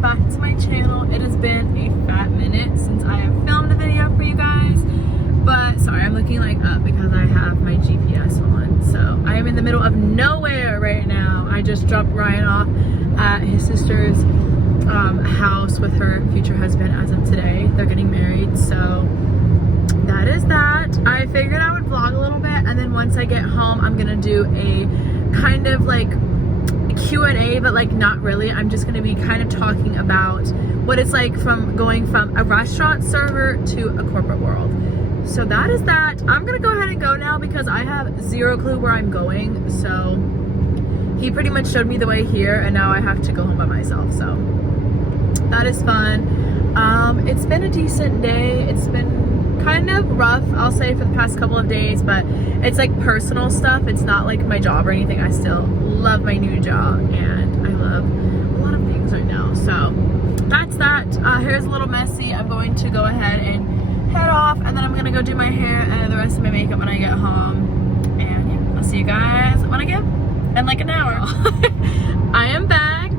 welcome back to my channel. It has been a fat minute since I have filmed a video for you guys, but sorry, I'm looking like up because I have my GPS on. So I am in the middle of nowhere right now. I just dropped Ryan off at his sister's house with her future husband as of today. They're getting married, so that is that. I figured I would vlog a little bit, and then once I get home I'm gonna do a kind of like Q&A, but like not really. I'm just going to be kind of talking about what it's like from going from a restaurant server to a corporate world. So that is that. I'm going to go ahead and go now because I have zero clue where I'm going. So he pretty much showed me the way here, and now I have to go home by myself. So that is fun. It's been a decent day. It's been kind of rough, I'll say, for the past couple of days, but it's like personal stuff. It's not like my job or anything. I still love my new job and I love a lot of things right now. So that's that. Hair's a little messy. I'm going to go ahead and head off, and then I'm gonna go do my hair and the rest of my makeup when I get home. And yeah, I'll see you guys when I get in like an hour. I am back.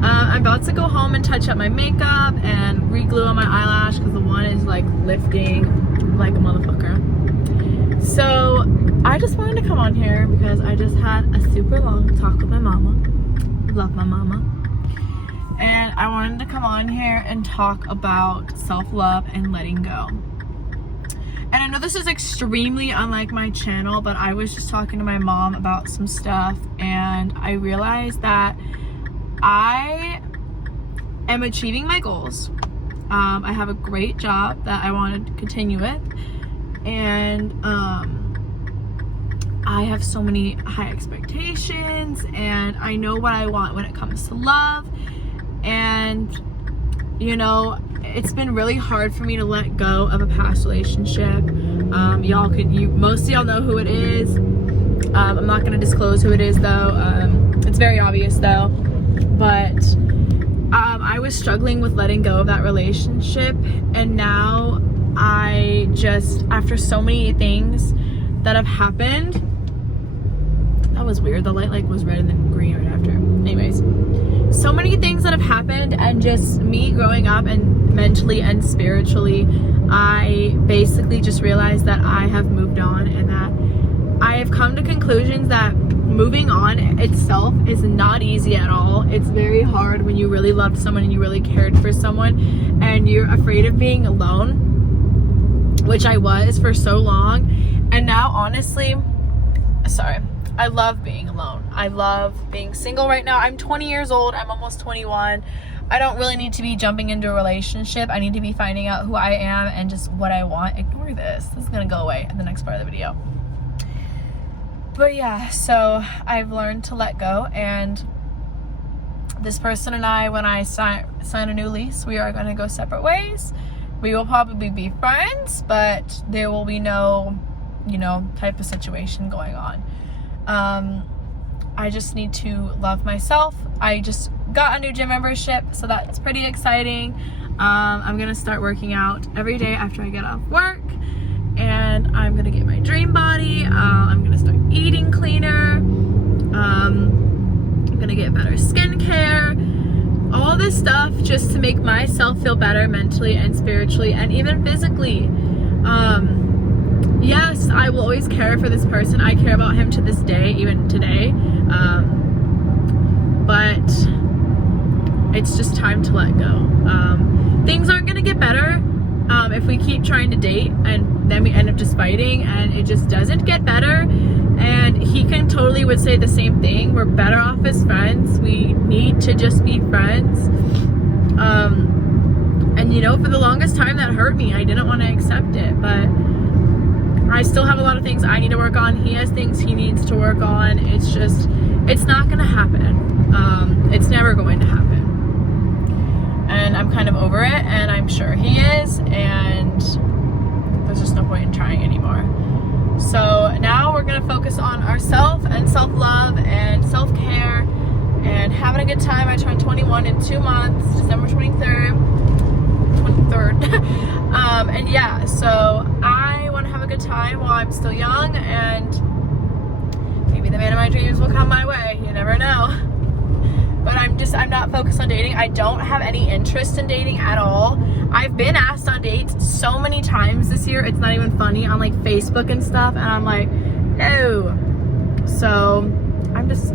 I'm about to go home and touch up my makeup and re-glue on my eyelash because the one is like lifting like a motherfucker. So I just wanted to come on here because I just had a super long talk with my mama. Love my mama. And I wanted to come on here and talk about self-love and letting go. And I know this is extremely unlike my channel, but I was just talking to my mom about some stuff, and I realized that I am achieving my goals. I have a great job that I want to continue with, and I have so many high expectations, and I know what I want when it comes to love. And you know, it's been really hard for me to let go of a past relationship. Most of y'all know who it is. I'm not gonna disclose who it is though. It's very obvious though. But I was struggling with letting go of that relationship, and now I just, after so many things that have happened, that was weird, the light like was red and then green right after. Anyways, so many things that have happened, and just me growing up and mentally and spiritually, I basically just realized that I have moved on, and that I have come to conclusions that moving on itself is not easy at all. It's very hard when you really loved someone and you really cared for someone and you're afraid of being alone, which I was for so long. And now, honestly, I love being alone. I love being single right now. I'm 20 years old. I'm almost 21. I don't really need to be jumping into a relationship. I need to be finding out who I am and just what I want. Ignore this. This is going to go away in the next part of the video. But yeah, so I've learned to let go, and this person and I, when I sign a new lease, we are going to go separate ways. We will probably be friends, but there will be no, type of situation going on. I just need to love myself. I just got a new gym membership, so that's pretty exciting. I'm going to start working out every day after I get off work. And I'm gonna get my dream body. I'm gonna start eating cleaner. I'm gonna get better skincare. All this stuff just to make myself feel better mentally and spiritually and even physically. Yes, I will always care for this person. I care about him to this day, even today. But it's just time to let go. Things aren't gonna get better if we keep trying to date, and then we end up just fighting, and it just doesn't get better. And he would say the same thing. We're better off as friends. We need to just be friends. And for the longest time that hurt me. I didn't want to accept it, but I still have a lot of things I need to work on. He has things he needs to work on. It's not gonna happen. It's never going to happen. And I'm kind of over it, and I'm sure he is, and there's just no point in trying anymore. So now we're gonna focus on ourselves and self-love and self-care and having a good time. I turned 21 in 2 months, December 23rd. And yeah, so I want to have a good time while I'm still young, and maybe the man of my dreams will come my way. You never know. but I'm not focused on dating. I don't have any interest in dating at all. I've been asked on dates so many times this year, it's not even funny, on like Facebook and stuff, and I'm like, no. So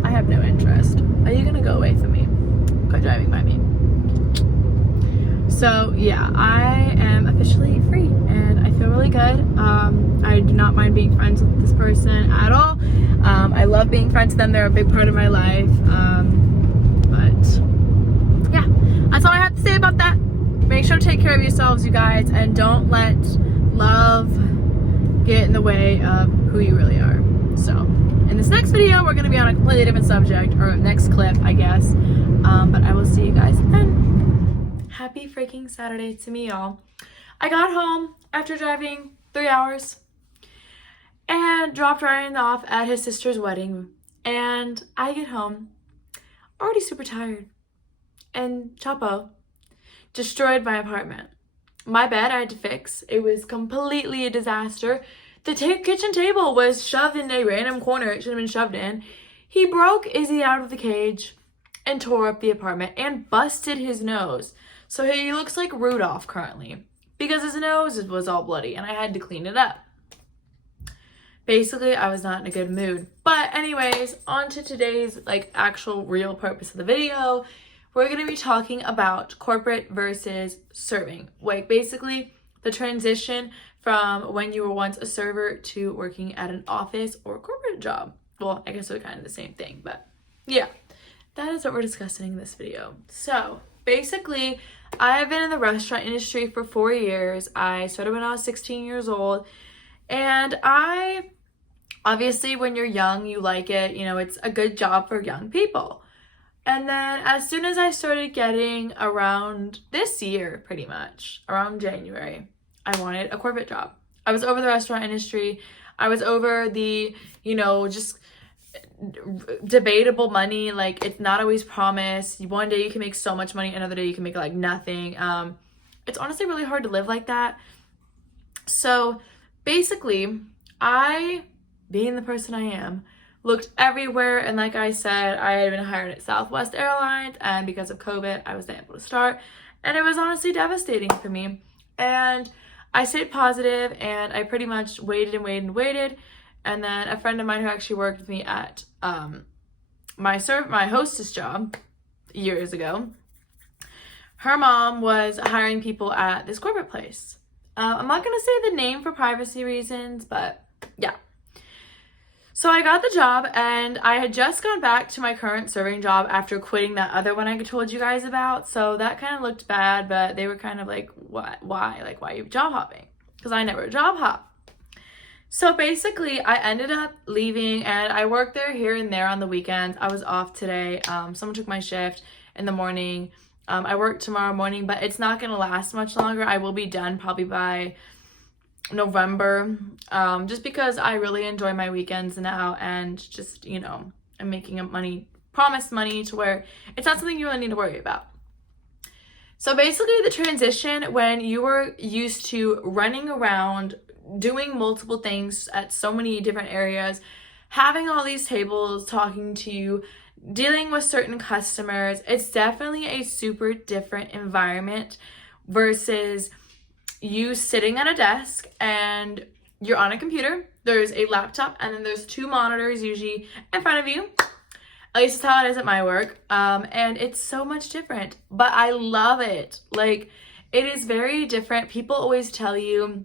I have no interest. Are you gonna go away from me? Quit driving by me. So yeah, I am officially free and I feel really good. I do not mind being friends with this person at all. I love being friends with them. They're a big part of my life. But yeah, that's all I have to say about that. Make sure to take care of yourselves, you guys, and don't let love get in the way of who you really are. So in this next video, we're going to be on a completely different subject, or next clip, I guess. But I will see you guys then. Happy freaking Saturday to me, y'all. I got home after driving 3 hours and dropped Ryan off at his sister's wedding. And I get home already super tired. And Chapo destroyed my apartment. My bed I had to fix. It was completely a disaster. The kitchen table was shoved in a random corner it should have been shoved in. He broke Izzy out of the cage and tore up the apartment and busted his nose. So he looks like Rudolph currently because his nose was all bloody and I had to clean it up. Basically, I was not in a good mood. But anyways, on to today's like actual real purpose of the video. We're going to be talking about corporate versus serving. Like basically the transition from when you were once a server to working at an office or corporate job. Well, I guess they're kind of the same thing, but yeah, that is what we're discussing in this video. So basically, I have been in the restaurant industry for 4 years. I started when I was 16 years old, and obviously when you're young, you like it, you know, it's a good job for young people. And then as soon as I started getting around this year, pretty much, around January, I wanted a corporate job. I was over the restaurant industry. I was over the, you know, just debatable money. Like, it's not always promised. One day you can make so much money, another day you can make like nothing. It's honestly really hard to live like that. So basically, I, being the person I am, looked everywhere, and like I said, I had been hired at Southwest Airlines, and because of COVID, I wasn't able to start, and it was honestly devastating for me. And I stayed positive, and I pretty much waited and waited and waited, and then a friend of mine who actually worked with me at my hostess job years ago, her mom was hiring people at this corporate place. I'm not gonna say the name for privacy reasons, but yeah. So I got the job, and I had just gone back to my current serving job after quitting that other one I told you guys about. So that kind of looked bad, but they were kind of like, what? Why? Like, why are you job hopping? Because I never job hop. So basically, I ended up leaving, and I worked there here and there on the weekends. I was off today. Someone took my shift in the morning. I work tomorrow morning, but it's not going to last much longer. I will be done probably by November, just because I really enjoy my weekends now, and just, you know, I'm making promised money to where it's not something you really need to worry about. So basically the transition when you were used to running around, doing multiple things at so many different areas, having all these tables, talking to you, dealing with certain customers, it's definitely a super different environment versus you sitting at a desk and you're on a computer. There's a laptop and then there's 2 monitors usually in front of you. At least that's how it is at my work. And it's so much different, but I love it. Like, it is very different. People always tell you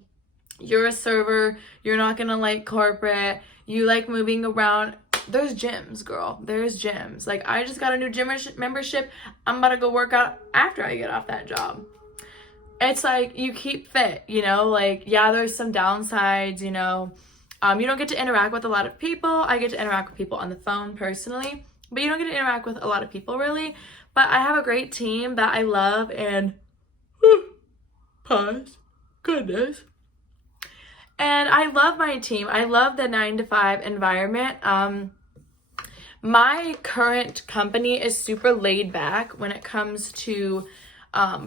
you're a server, you're not gonna like corporate, you like moving around. There's gyms, girl. There's gyms. Like, I just got a new gym membership. I'm about to go work out after I get off that job. It's like you keep fit, you know, like, yeah, there's some downsides, you know, you don't get to interact with a lot of people. I get to interact with people on the phone personally, but you don't get to interact with a lot of people really. But I have a great team that I love, and goodness. And I love my team. I love the 9-to-5 environment. My current company is super laid back when it comes to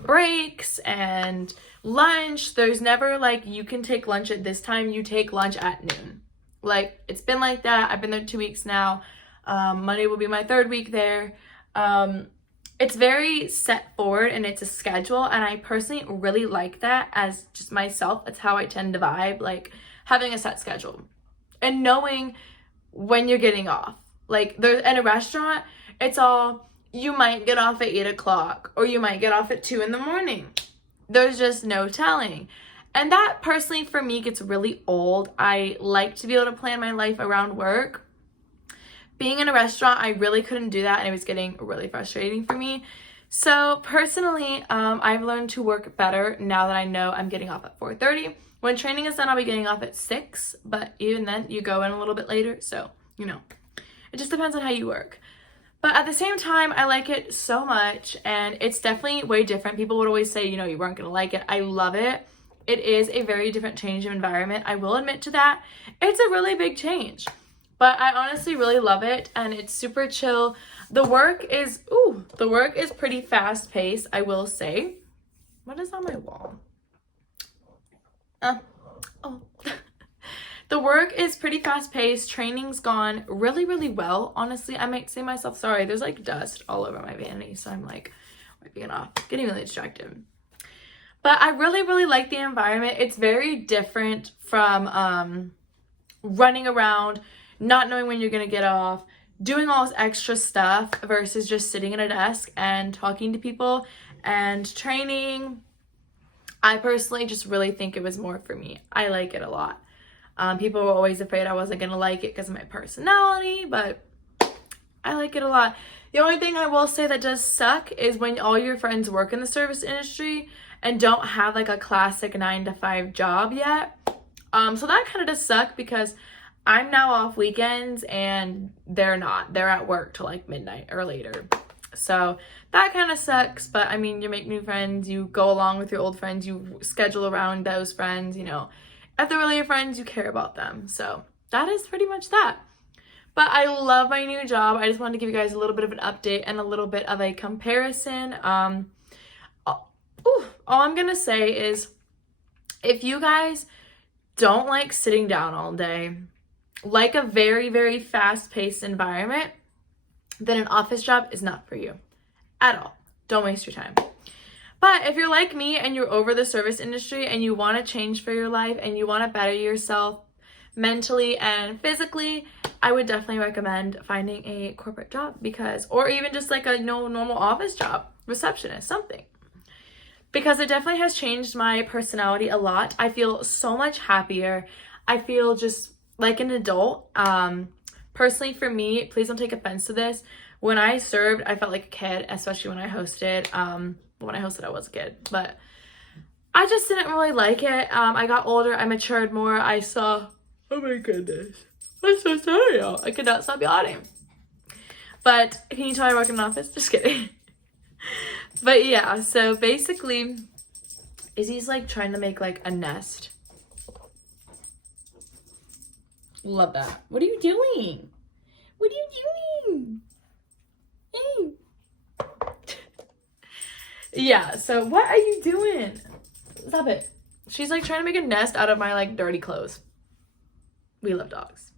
breaks and lunch. There's never like, you can take lunch at this time, you take lunch at noon. Like, it's been like that. I've been there 2 weeks now. Monday will be my 3rd week there. It's very set forward and it's a schedule, and I personally really like that as just myself. It's how I tend to vibe, like having a set schedule and knowing when you're getting off. Like there's in a restaurant, it's all, you might get off at 8 o'clock or you might get off at 2 in the morning. There's just no telling. And that personally for me gets really old. I like to be able to plan my life around work. Being in a restaurant, I really couldn't do that, and it was getting really frustrating for me. So personally, I've learned to work better now that I know I'm getting off at 4:30. When training is done, I'll be getting off at 6, but even then, you go in a little bit later, so, you know, it just depends on how you work. But at the same time, I like it so much, and it's definitely way different. People would always say, you know, you weren't going to like it. I love it. It is a very different change of environment. I will admit to that. It's a really big change. But I honestly really love it, and it's super chill. The work is pretty fast paced, I will say. What is on my wall? Oh. The work is pretty fast paced. Training's gone really, really well. Honestly, I might say myself sorry. There's like dust all over my vanity, so I'm like wiping it off. Getting really distracted. But I really, really like the environment. It's very different from running around, not knowing when you're gonna get off, doing all this extra stuff versus just sitting at a desk and talking to people and training. I personally just really think it was more for me. I like it a lot. People were always afraid I wasn't gonna like it because of my personality, but I like it a lot. The only thing I will say that does suck is when all your friends work in the service industry and don't have like a classic 9-to-5 job yet. So that kind of does suck because I'm now off weekends and they're not. They're at work till like midnight or later. So that kind of sucks, but I mean, you make new friends, you go along with your old friends, you schedule around those friends, you know. If they're really your friends, you care about them. So that is pretty much that. But I love my new job. I just wanted to give you guys a little bit of an update and a little bit of a comparison. All I'm gonna say is if you guys don't like sitting down all day, like a very, very fast-paced environment, then an office job is not for you at all. Don't waste your time. But if you're like me and you're over the service industry and you want to change for your life and you want to better yourself mentally and physically, I would definitely recommend finding a corporate job or even just like a normal office job, receptionist, something. Because it definitely has changed my personality a lot. I feel so much happier. I feel just like an adult. Personally for me, please don't take offense to this. When I served, I felt like a kid, especially when I hosted. When I hosted, I was a kid, but I just didn't really like it. I got older, I matured more. I saw, oh my goodness, I'm so sorry, y'all. I could not stop yawning. But can you tell I work in an office? Just kidding. But yeah, so basically, Izzy's like trying to make like a nest. Love that. What are you doing? What are you doing? Hey. Yeah, so what are you doing? Stop it. She's like trying to make a nest out of my like dirty clothes. We love dogs.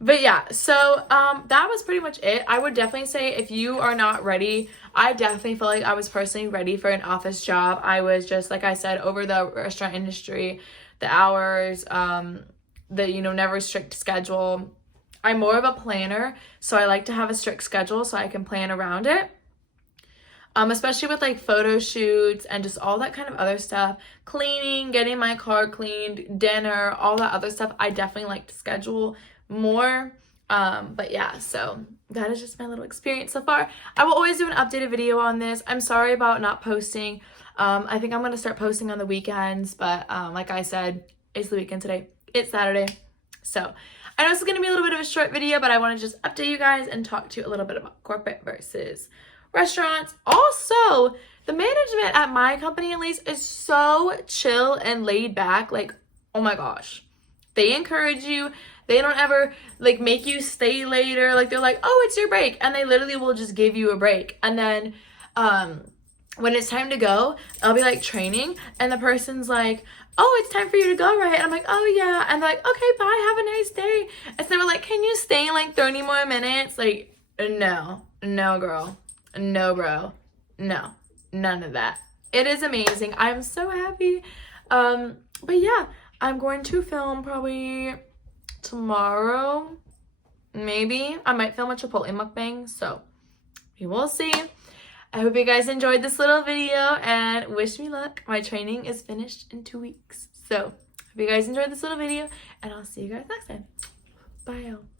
But yeah, so that was pretty much it. I would definitely say if you are not ready, I definitely feel like I was personally ready for an office job. I was just, like I said, over the restaurant industry, the hours, the, you know, never strict schedule. I'm more of a planner, so I like to have a strict schedule so I can plan around it. Especially with like photo shoots and just all that kind of other stuff, cleaning, getting my car cleaned, dinner, all that other stuff. I definitely like to schedule more. But yeah, so that is just my little experience so far. I will always do an updated video on this. I'm sorry about not posting. I think I'm going to start posting on the weekends, but like I said, it's the weekend today. It's Saturday. So I know this is going to be a little bit of a short video, but I want to just update you guys and talk to you a little bit about corporate versus restaurants. Also, the management at my company, at least, is so chill and laid back. Like, oh my gosh, they encourage you. They don't ever like make you stay later. Like, they're like, oh, it's your break, and they literally will just give you a break. And then when it's time to go, I'll be like training, and the person's like, oh, it's time for you to go, right? And I'm like, oh yeah. And they're like, okay, bye, have a nice day. And so they were like, can you stay like 30 more minutes? Like, no, girl. No, bro. No, none of that. It is amazing. I'm so happy. But yeah, I'm going to film probably tomorrow. Maybe. I might film a Chipotle mukbang, so we will see. I hope you guys enjoyed this little video and wish me luck. My training is finished in 2 weeks. So, hope you guys enjoyed this little video and I'll see you guys next time. Bye, y'all.